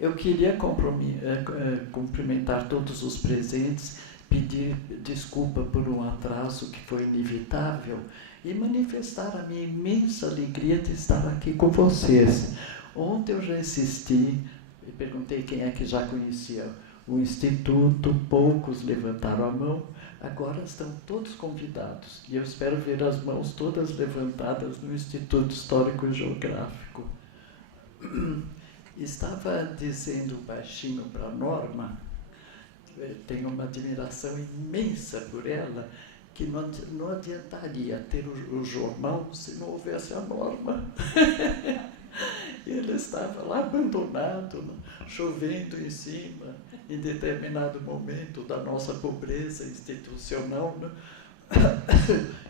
Eu queria cumprimentar todos os presentes, pedir desculpa por um atraso que foi inevitável e manifestar a minha imensa alegria de estar aqui com vocês. Ontem eu já insisti e perguntei quem é que já conhecia o Instituto, poucos levantaram a mão, agora estão todos convidados e eu espero ver as mãos todas levantadas no Instituto Histórico e Geográfico. Estava dizendo baixinho para a Norma, tenho uma admiração imensa por ela, que não adiantaria ter o jornal se não houvesse a Norma. Ele estava lá abandonado, chovendo em cima, em determinado momento da nossa pobreza institucional.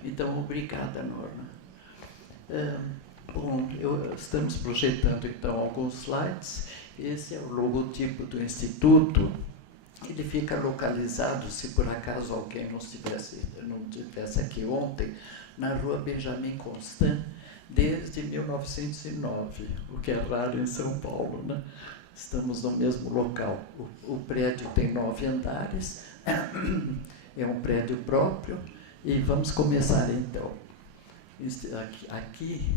Então, obrigada, Norma. Bom, estamos projetando então alguns slides. Esse é o logotipo do Instituto. Ele fica localizado, se por acaso alguém não estivesse aqui ontem, na rua Benjamin Constant, desde 1909, o que é raro em São Paulo, né? Estamos no mesmo local. O prédio tem 9 andares, é um prédio próprio, e vamos começar então. Aqui,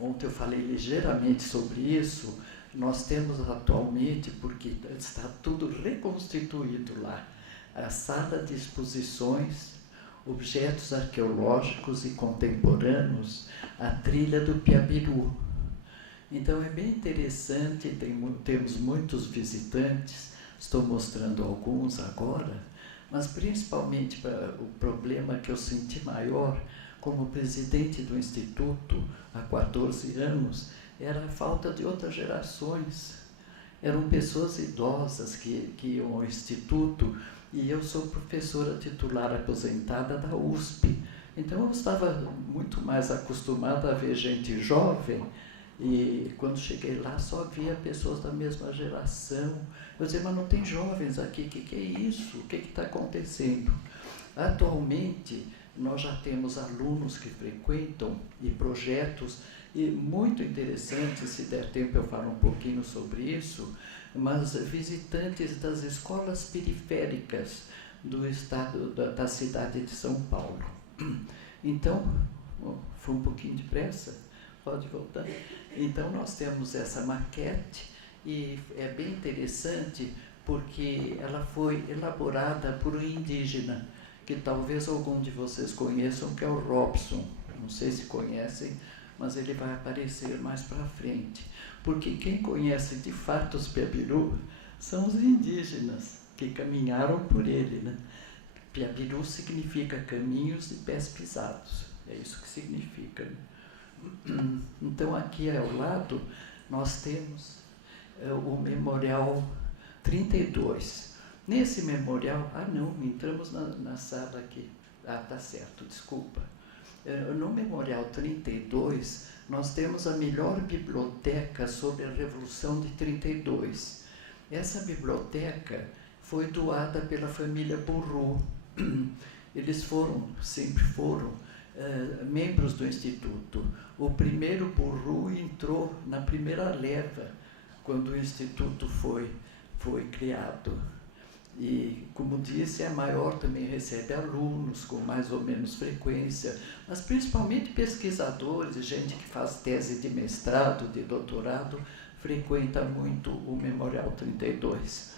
ontem eu falei ligeiramente sobre isso. Nós temos atualmente, porque está tudo reconstituído lá, a sala de exposições, objetos arqueológicos e contemporâneos, a trilha do Piabiru. Então é bem interessante, temos muitos visitantes, estou mostrando alguns agora, mas principalmente o problema que eu senti maior como presidente do Instituto há 14 anos, era a falta de outras gerações. Eram pessoas idosas que iam ao Instituto, e eu sou professora titular aposentada da USP. Então eu estava muito mais acostumada a ver gente jovem, e quando cheguei lá só via pessoas da mesma geração. Eu dizia, mas não tem jovens aqui, o que é isso? O que está acontecendo? Atualmente, nós já temos alunos que frequentam e projetos, e muito interessante, se der tempo eu falo um pouquinho sobre isso, mas visitantes das escolas periféricas do estado, da cidade de São Paulo. Então, foi um pouquinho depressa, pode voltar. Então, nós temos essa maquete, e é bem interessante porque ela foi elaborada por um indígena, que talvez algum de vocês conheçam, que é o Robson. Não sei se conhecem, mas ele vai aparecer mais para frente. Porque quem conhece de fato os Piabiru são os indígenas, que caminharam por ele, né? Piabiru significa caminhos de pés pisados, é isso que significa, né? Então, aqui ao lado, nós temos o Memorial 32. Nesse memorial, entramos na sala aqui. Tá certo, desculpa. No Memorial 32, nós temos a melhor biblioteca sobre a Revolução de 32. Essa biblioteca foi doada pela família Burru. Eles sempre foram membros do Instituto. O primeiro Burru entrou na primeira leva, quando o Instituto foi criado. E, como disse, a maior também recebe alunos com mais ou menos frequência, mas principalmente pesquisadores, gente que faz tese de mestrado, de doutorado, frequenta muito o Memorial 32.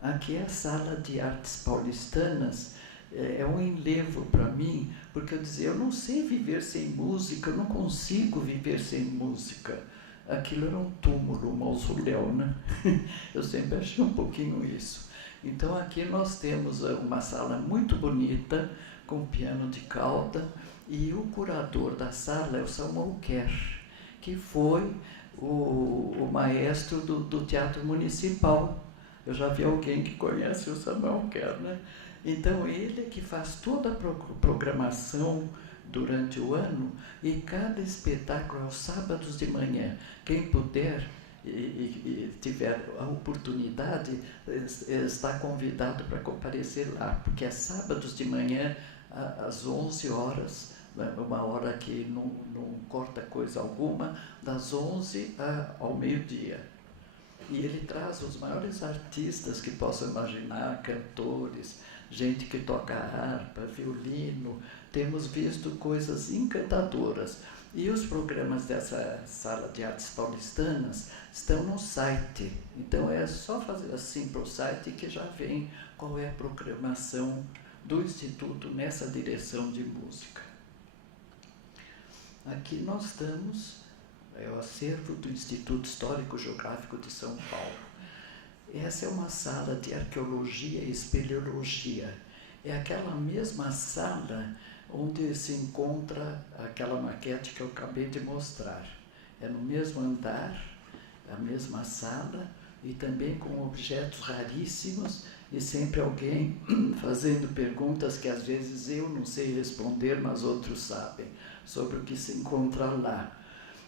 Aqui é a Sala de Artes Paulistanas. É um enlevo para mim, porque eu dizia, eu não sei viver sem música, eu não consigo viver sem música. Aquilo era um túmulo, um mausoléu, né? Eu sempre achei um pouquinho isso. Então, aqui nós temos uma sala muito bonita, com piano de cauda, e o curador da sala é o Samuel Kerr, que foi o maestro do Teatro Municipal. Eu já vi alguém que conhece o Samuel Kerr, né? Então, ele é que faz toda a programação durante o ano, e cada espetáculo aos sábados de manhã. Quem puder e tiver a oportunidade, está convidado para comparecer lá, porque é sábados de manhã, às 11 horas, uma hora que não corta coisa alguma, das 11 ao meio-dia. E ele traz os maiores artistas que possam imaginar, cantores, gente que toca harpa, violino. Temos visto coisas encantadoras. E os programas dessa Sala de Artes Paulistanas estão no site. Então é só fazer assim para o site que já vem qual é a programação do Instituto nessa direção de música. Aqui nós estamos, é o acervo do Instituto Histórico Geográfico de São Paulo. Essa é uma sala de arqueologia e espeleologia. É aquela mesma sala onde se encontra aquela maquete que eu acabei de mostrar. É no mesmo andar, a mesma sala, e também com objetos raríssimos, e sempre alguém fazendo perguntas que às vezes eu não sei responder, mas outros sabem, sobre o que se encontra lá.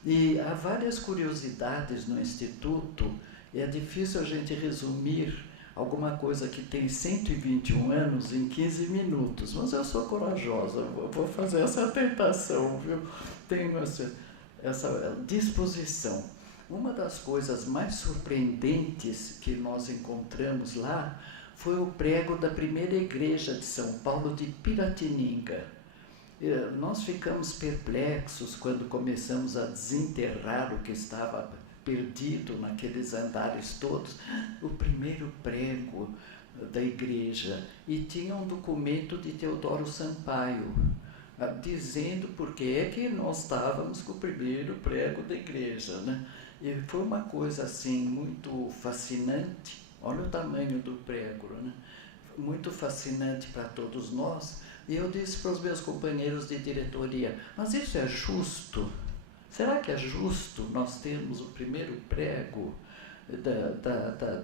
E há várias curiosidades no Instituto, e é difícil a gente resumir alguma coisa que tem 121 anos em 15 minutos, mas eu sou corajosa, vou fazer essa tentação, viu? Tenho essa disposição. Uma das coisas mais surpreendentes que nós encontramos lá foi o prego da primeira igreja de São Paulo, de Piratininga. Nós ficamos perplexos quando começamos a desenterrar o que estava perdido naqueles andares todos, o primeiro prego da igreja. E tinha um documento de Teodoro Sampaio, dizendo por que é que nós estávamos com o primeiro prego da igreja, né? E foi uma coisa assim muito fascinante. Olha o tamanho do prego, né? Muito fascinante para todos nós. E eu disse para os meus companheiros de diretoria, mas isso é justo? Será que é justo nós termos o primeiro prego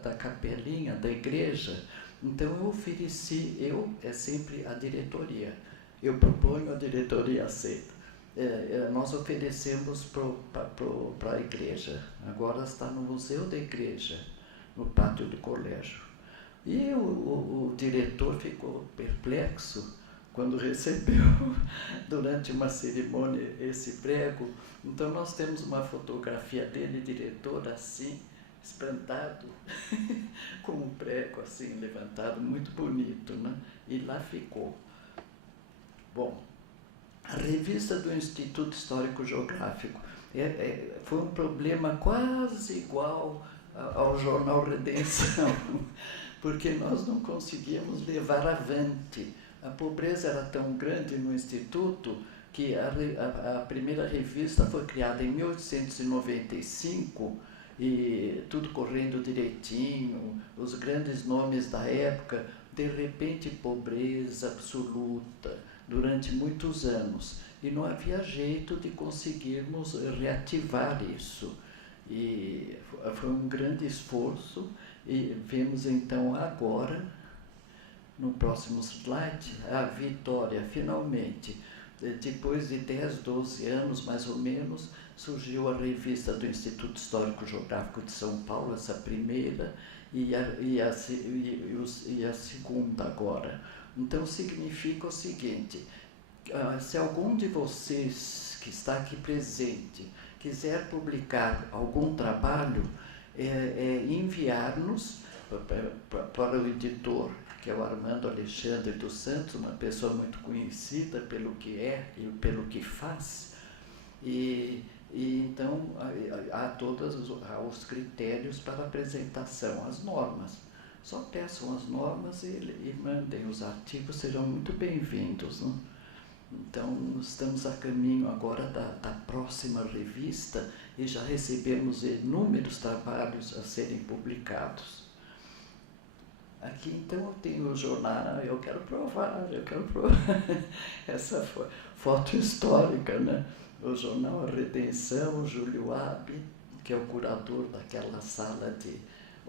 da capelinha da igreja? Então eu ofereci, é sempre a diretoria. Eu proponho, a diretoria aceita. Nós oferecemos para a igreja. Agora está no Museu da Igreja, no pátio do colégio. E o diretor ficou perplexo quando recebeu, durante uma cerimônia, esse prego. Então nós temos uma fotografia dele, diretor, assim, espantado, com um prego assim levantado, muito bonito, né? E lá ficou. Bom, a revista do Instituto Histórico Geográfico foi um problema quase igual ao jornal Redenção, porque nós não conseguíamos levar avante. A pobreza era tão grande no Instituto que a primeira revista foi criada em 1895, e tudo correndo direitinho, os grandes nomes da época. De repente, pobreza absoluta durante muitos anos, e não havia jeito de conseguirmos reativar isso. E foi um grande esforço, e vemos então agora, no próximo slide, a vitória. Finalmente, depois de 10, 12 anos mais ou menos, surgiu a revista do Instituto Histórico Geográfico de São Paulo, essa primeira, e a segunda agora. Então significa o seguinte, se algum de vocês que está aqui presente quiser publicar algum trabalho, enviar-nos para o editor, que é o Armando Alexandre dos Santos, uma pessoa muito conhecida pelo que é e pelo que faz, e então há todos os critérios para apresentação, as normas. Só peçam as normas e mandem os artigos, serão muito bem-vindos, né? Então, estamos a caminho agora da próxima revista e já recebemos inúmeros trabalhos a serem publicados. Aqui, então, eu tenho o jornal, eu quero provar essa foto histórica, né? O jornal A Redenção, o Júlio Abbe, que é o curador daquela sala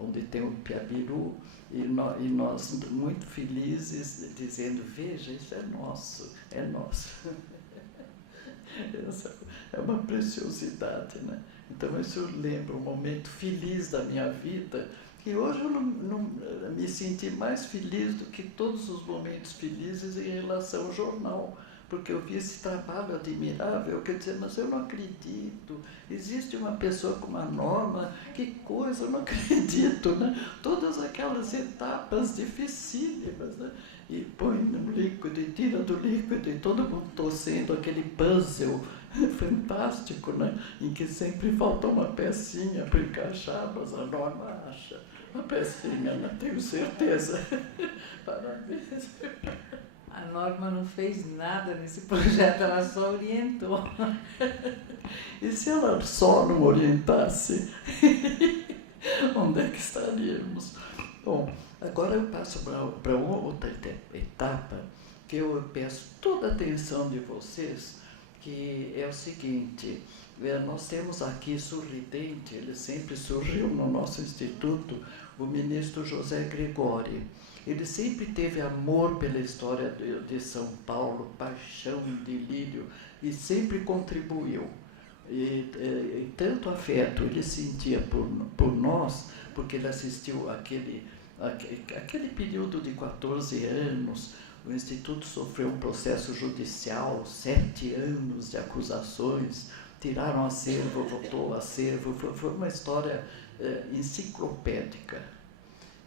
onde tem o Piabiru, e nós muito felizes, dizendo, veja, isso é nosso, é nosso. Essa é uma preciosidade, né? Então isso lembra um momento feliz da minha vida, que hoje eu não me senti mais feliz do que todos os momentos felizes em relação ao jornal, porque eu vi esse trabalho admirável, que eu dizia, mas eu não acredito, existe uma pessoa com uma norma, que coisa, eu não acredito, né? Todas aquelas etapas dificílimas, né? E põe no líquido, e tira do líquido, e todo mundo torcendo aquele puzzle fantástico, né? Em que sempre falta uma pecinha para encaixar, mas a norma acha a pecinha, né? Tenho certeza. Parabéns. A Norma não fez nada nesse projeto, ela só orientou. E se ela só não orientasse, onde é que estaríamos? Bom, agora eu passo para outra etapa, que eu peço toda a atenção de vocês, que é o seguinte, nós temos aqui sorridente, ele sempre surgiu no nosso instituto, o ministro José Gregori. Ele sempre teve amor pela história de São Paulo, paixão, delírio, e sempre contribuiu. E tanto afeto ele sentia por nós, porque ele assistiu aquele período de 14 anos, o Instituto sofreu um processo judicial, 7 anos de acusações, tiraram acervo, voltou acervo, foi uma história enciclopédica.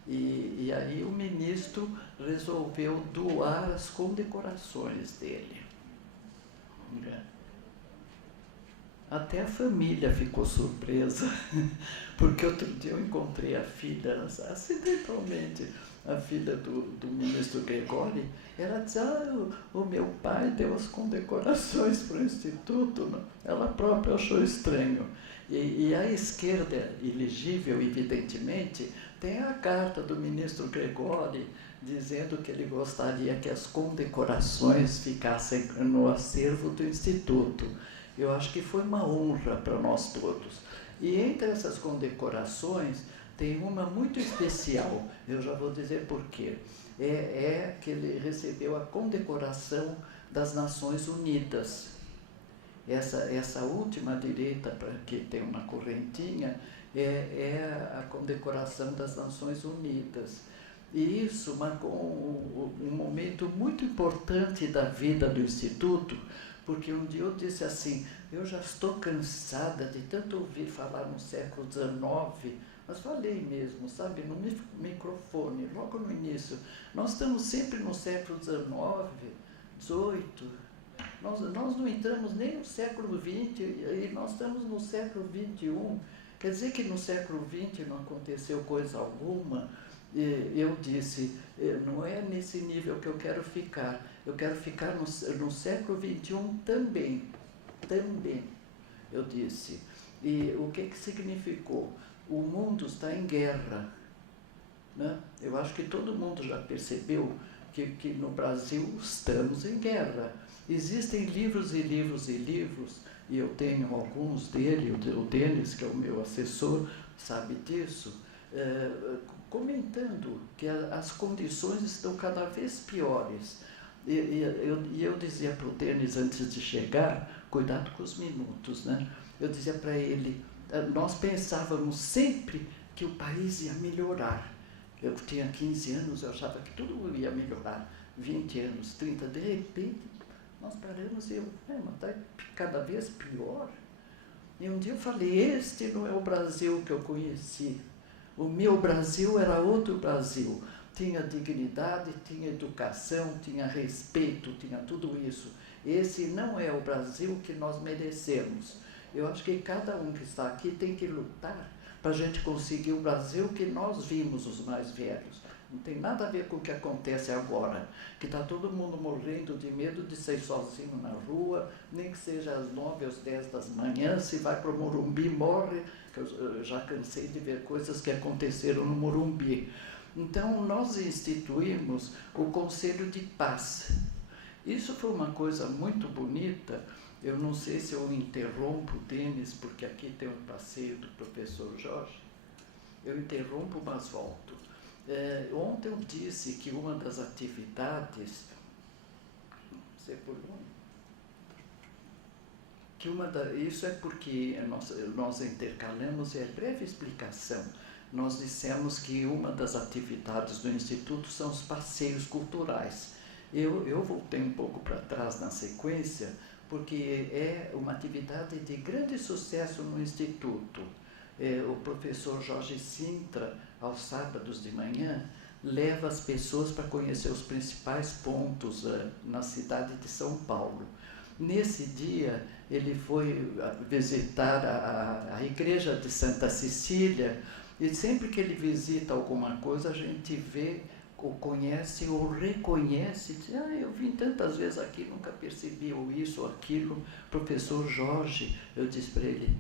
E aí o ministro resolveu doar as condecorações dele. Até a família ficou surpresa, porque outro dia eu encontrei a filha, acidentalmente, a filha do ministro Gregori, ela dizia, o meu pai deu as condecorações para o Instituto, não? Ela própria achou estranho. E a esquerda elegível, evidentemente, tem a carta do ministro Gregori dizendo que ele gostaria que as condecorações ficassem no acervo do Instituto. Eu acho que foi uma honra para nós todos. E entre essas condecorações tem uma muito especial, eu já vou dizer por quê. É que ele recebeu a condecoração das Nações Unidas. Essa última direita, que tem uma correntinha, é a condecoração das Nações Unidas. E isso marcou um momento muito importante da vida do Instituto, porque um dia eu disse assim, eu já estou cansada de tanto ouvir falar no século XIX, mas falei mesmo, sabe, no microfone, logo no início. Nós estamos sempre no século XIX, XVIII, nós não entramos nem no século XX e nós estamos no século XXI. Quer dizer que no século XX não aconteceu coisa alguma? Eu disse, não é nesse nível que eu quero ficar no século XXI também, eu disse. E o que significou? O mundo está em guerra, né? Eu acho que todo mundo já percebeu que no Brasil estamos em guerra. Existem livros e livros e livros, e eu tenho alguns dele, o Denis, que é o meu assessor, sabe disso, comentando que as condições estão cada vez piores. E eu dizia para o Denis antes de chegar, cuidado com os minutos, né? Eu dizia para ele, nós pensávamos sempre que o país ia melhorar. Eu tinha 15 anos, eu achava que tudo ia melhorar. 20 anos, 30, de repente, nós paramos e mas está cada vez pior. E um dia eu falei, este não é o Brasil que eu conheci. O meu Brasil era outro Brasil. Tinha dignidade, tinha educação, tinha respeito, tinha tudo isso. Esse não é o Brasil que nós merecemos. Eu acho que cada um que está aqui tem que lutar para a gente conseguir o Brasil que nós vimos, os mais velhos. Não tem nada a ver com o que acontece agora, que está todo mundo morrendo de medo de sair sozinho na rua, nem que seja às 9 às 10 da manhã, se vai para o Morumbi, morre, que eu já cansei de ver coisas que aconteceram no Morumbi. Então, nós instituímos o Conselho de Paz. Isso foi uma coisa muito bonita. Eu não sei se eu interrompo o Denis, porque aqui tem um passeio do professor Jorge. Eu interrompo, mas volto. Ontem eu disse que uma das atividades, não sei por onde, isso é porque nós intercalamos, é breve explicação. Nós dissemos que uma das atividades do Instituto são os passeios culturais. Eu voltei um pouco para trás na sequência, porque é uma atividade de grande sucesso no Instituto. O professor Jorge Sintra, aos sábados de manhã, leva as pessoas para conhecer os principais pontos na cidade de São Paulo. Nesse dia, ele foi visitar a igreja de Santa Cecília, e sempre que ele visita alguma coisa, a gente vê, ou conhece, ou reconhece, diz, eu vim tantas vezes aqui, nunca percebi, ou isso, ou aquilo. Professor Jorge, eu disse para ele,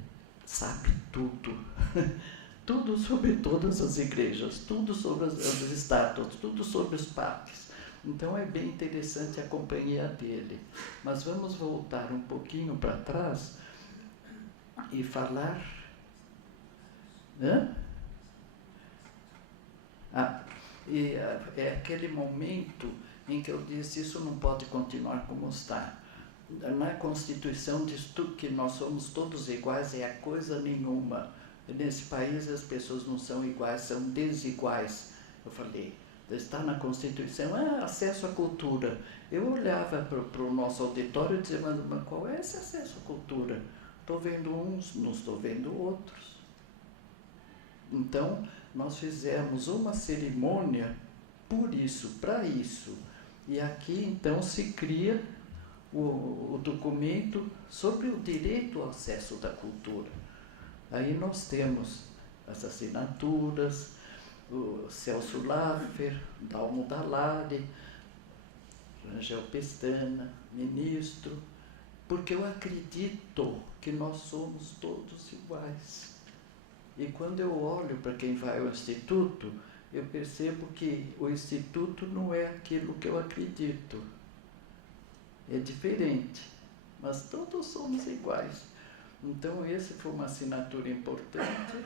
sabe tudo. Tudo sobre todas as igrejas, tudo sobre as estátuas, tudo sobre os parques. Então é bem interessante a companhia dele. Mas vamos voltar um pouquinho para trás e falar... é aquele momento em que eu disse, isso não pode continuar como está. Na Constituição diz tudo que nós somos todos iguais, é coisa nenhuma. Nesse país as pessoas não são iguais, são desiguais. Eu falei, está na Constituição, acesso à cultura. Eu olhava para o nosso auditório e dizia, mas qual é esse acesso à cultura? Estou vendo uns, não estou vendo outros. Então, nós fizemos uma cerimônia por isso, para isso. E aqui, então, se cria o documento sobre o direito ao acesso da cultura. Aí nós temos as assinaturas, o Celso Laffer, Dalmo Dallari, Rangel Pestana, ministro, porque eu acredito que nós somos todos iguais. E quando eu olho para quem vai ao Instituto, eu percebo que o Instituto não é aquilo que eu acredito. É diferente, mas todos somos iguais. Então, esse foi uma assinatura importante.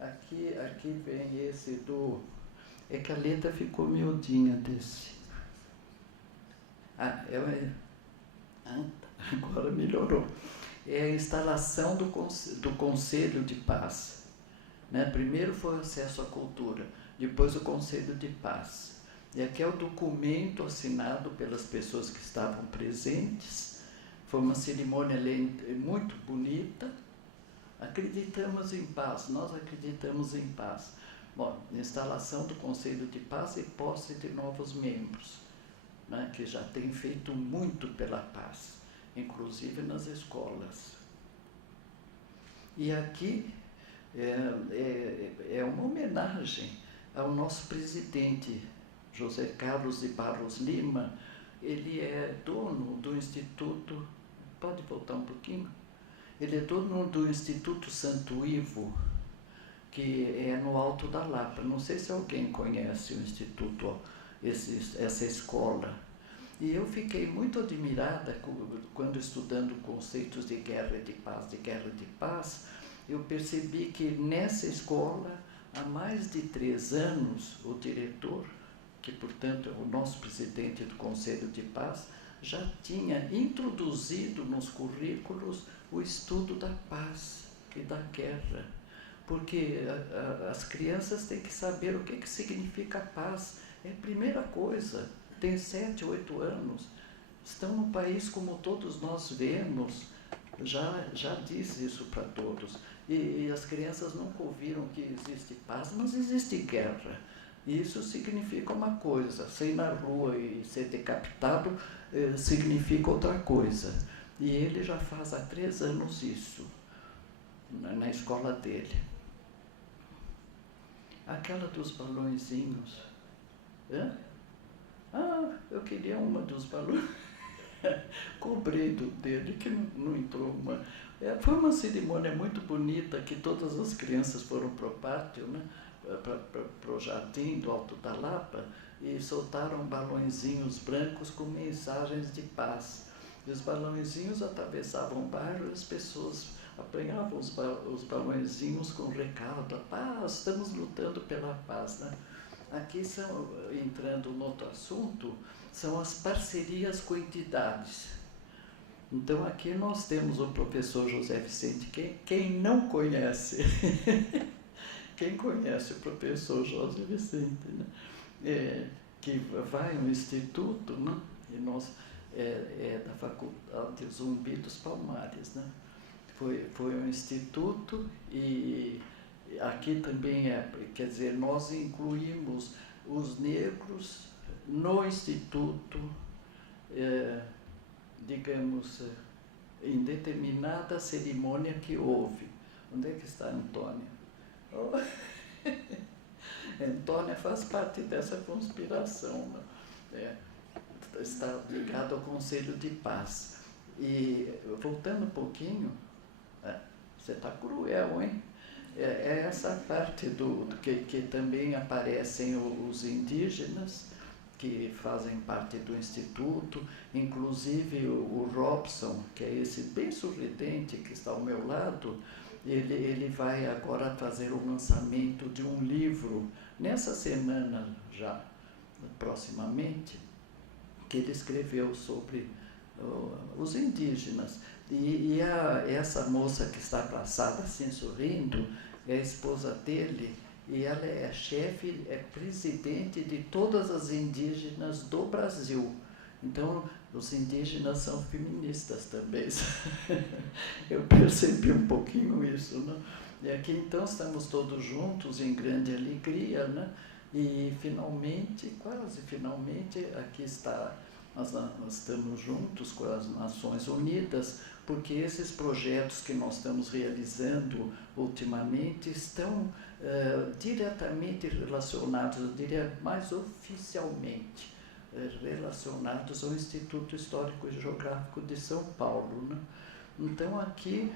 Aqui vem esse do... É que a letra ficou miudinha desse. Agora melhorou. É a instalação do Conselho de Paz. Né? Primeiro foi o acesso à cultura, depois o Conselho de Paz. E aqui é o documento assinado pelas pessoas que estavam presentes. Foi uma cerimônia muito bonita. Acreditamos em paz, nós acreditamos em paz. Bom, instalação do Conselho de Paz e posse de novos membros, né, que já têm feito muito pela paz, inclusive nas escolas. E aqui é uma homenagem ao nosso presidente, José Carlos de Barros Lima. Ele é dono do Instituto... Pode voltar um pouquinho? Ele é dono do Instituto Santo Ivo, que é no Alto da Lapa. Não sei se alguém conhece o Instituto, essa escola. E eu fiquei muito admirada quando, estudando conceitos de guerra e de paz, eu percebi que nessa escola, há mais de 3 anos, o diretor, que portanto é o nosso presidente do Conselho de Paz, já tinha introduzido nos currículos o estudo da paz e da guerra, porque as crianças têm que saber o que significa paz. É a primeira coisa, tem 7, 8 anos, estão num país como todos nós vemos, já diz isso para todos, e as crianças nunca ouviram que existe paz, mas existe guerra. Isso significa uma coisa, sair na rua e ser decapitado significa outra coisa. E ele já faz há 3 anos isso, na escola dele. Aquela dos balõezinhos. Eu queria uma dos balões. Cobrei dele, que não entrou uma. Foi uma cerimônia muito bonita, que todas as crianças foram para o pátio, né? Para o jardim do Alto da Lapa, e soltaram balõezinhos brancos com mensagens de paz. E os balõezinhos atravessavam o bairro e as pessoas apanhavam os balõezinhos com recado, a paz, estamos lutando pela paz. Né? Aqui, entrando no outro assunto, são as parcerias com entidades. Então, aqui nós temos o professor José Vicente. Quem não conhece... Quem conhece o professor José Vicente, né? Que vai ao Instituto, né? e nós da Faculdade Zumbi dos Palmares, né? Foi um instituto e aqui também quer dizer, nós incluímos os negros no instituto, digamos, em determinada cerimônia que houve. Onde é que está a Antônia? Oh. Antônia faz parte dessa conspiração, né? Está ligado ao Conselho de Paz. E, voltando um pouquinho, você está cruel, hein? É essa parte que também aparecem os indígenas, que fazem parte do Instituto, inclusive o Robson, que é esse bem sorridente que está ao meu lado, ele vai agora fazer o lançamento de um livro, nessa semana já, proximamente, que ele escreveu sobre os indígenas. E essa moça que está abraçada, assim, sorrindo, é a esposa dele, e ela é chefe, é presidente de todas as indígenas do Brasil. Então, os indígenas são feministas também. Eu percebi um pouquinho isso, né? E aqui, então, estamos todos juntos em grande alegria, né? E, finalmente, quase finalmente, aqui está, nós estamos juntos com as Nações Unidas, porque esses projetos que nós estamos realizando ultimamente estão diretamente relacionados, eu diria mais oficialmente, relacionados ao Instituto Histórico e Geográfico de São Paulo, né? Então, aqui,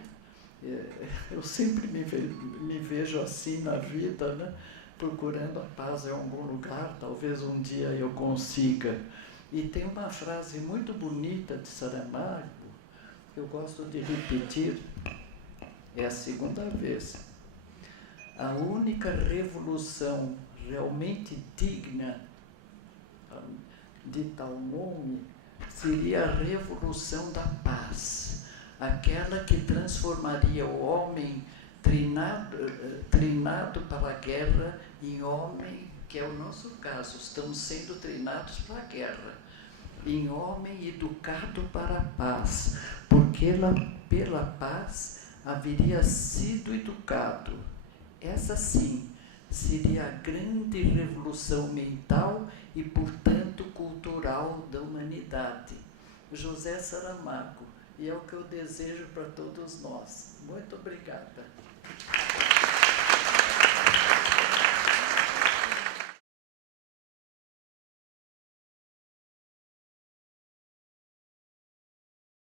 eu sempre me vejo assim na vida, né? Procurando a paz em algum lugar, talvez um dia eu consiga. E tem uma frase muito bonita de Saramago, que eu gosto de repetir, é a segunda vez. A única revolução realmente digna de tal nome seria a revolução da paz, aquela que transformaria o homem treinado para a guerra em homem, que é o nosso caso, estamos sendo treinados para a guerra, em homem educado para a paz, porque pela paz haveria sido educado. Essa sim seria a grande revolução mental e, portanto, cultural da humanidade. José Saramago, e é o que eu desejo para todos nós. Muito obrigada.